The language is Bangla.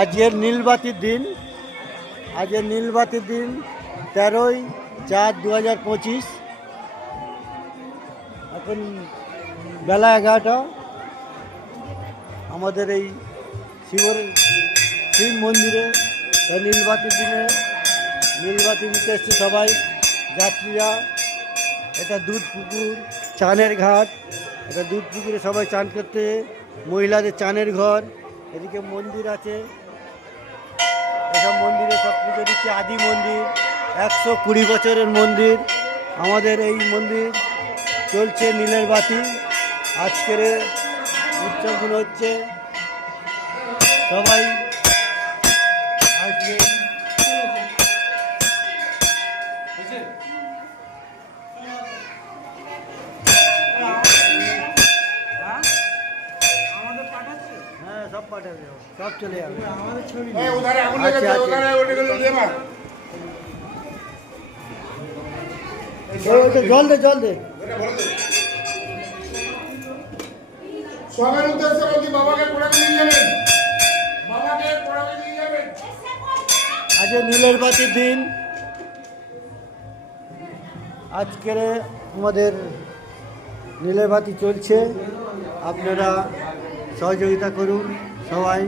আজকের নীলবাতির দিন, আজকের নীলবাতির দিন 13/4/2025। এখন বেলা 11টা। আমাদের এই শিব মন্দিরে নীলবাতির দিনে নীলবাতি দিতে এসছে সবাই যাত্রীরা। এটা দুধ পুকুর, চানের ঘাট। এটা দুধ পুকুরে সবাই চান করতে, মহিলাদের চানের ঘর। এদিকে মন্দির আছে, এসব মন্দিরে সব পুজো দিচ্ছে। আদি মন্দির, 120 বছরের মন্দির। আমাদের এই মন্দির চলছে নীলের বাতি। আজকের উৎসবগুলো হচ্ছে, সবাই আসবে। হ্যাঁ, সব পাঠাবে, সব চলে যাবে। জল দে, জল দে। সবের উদ্দেশ্যে বলছি, বাবাকে কোড়াকে নিয়ে যাবেন, বাবাকে কোড়াকে নিয়ে যাবেন। আজ নীলের বাতির দিন। আজকের আমাদের নীলের বাতি চলছে, আপনারা সহযোগিতা করুন সবাই।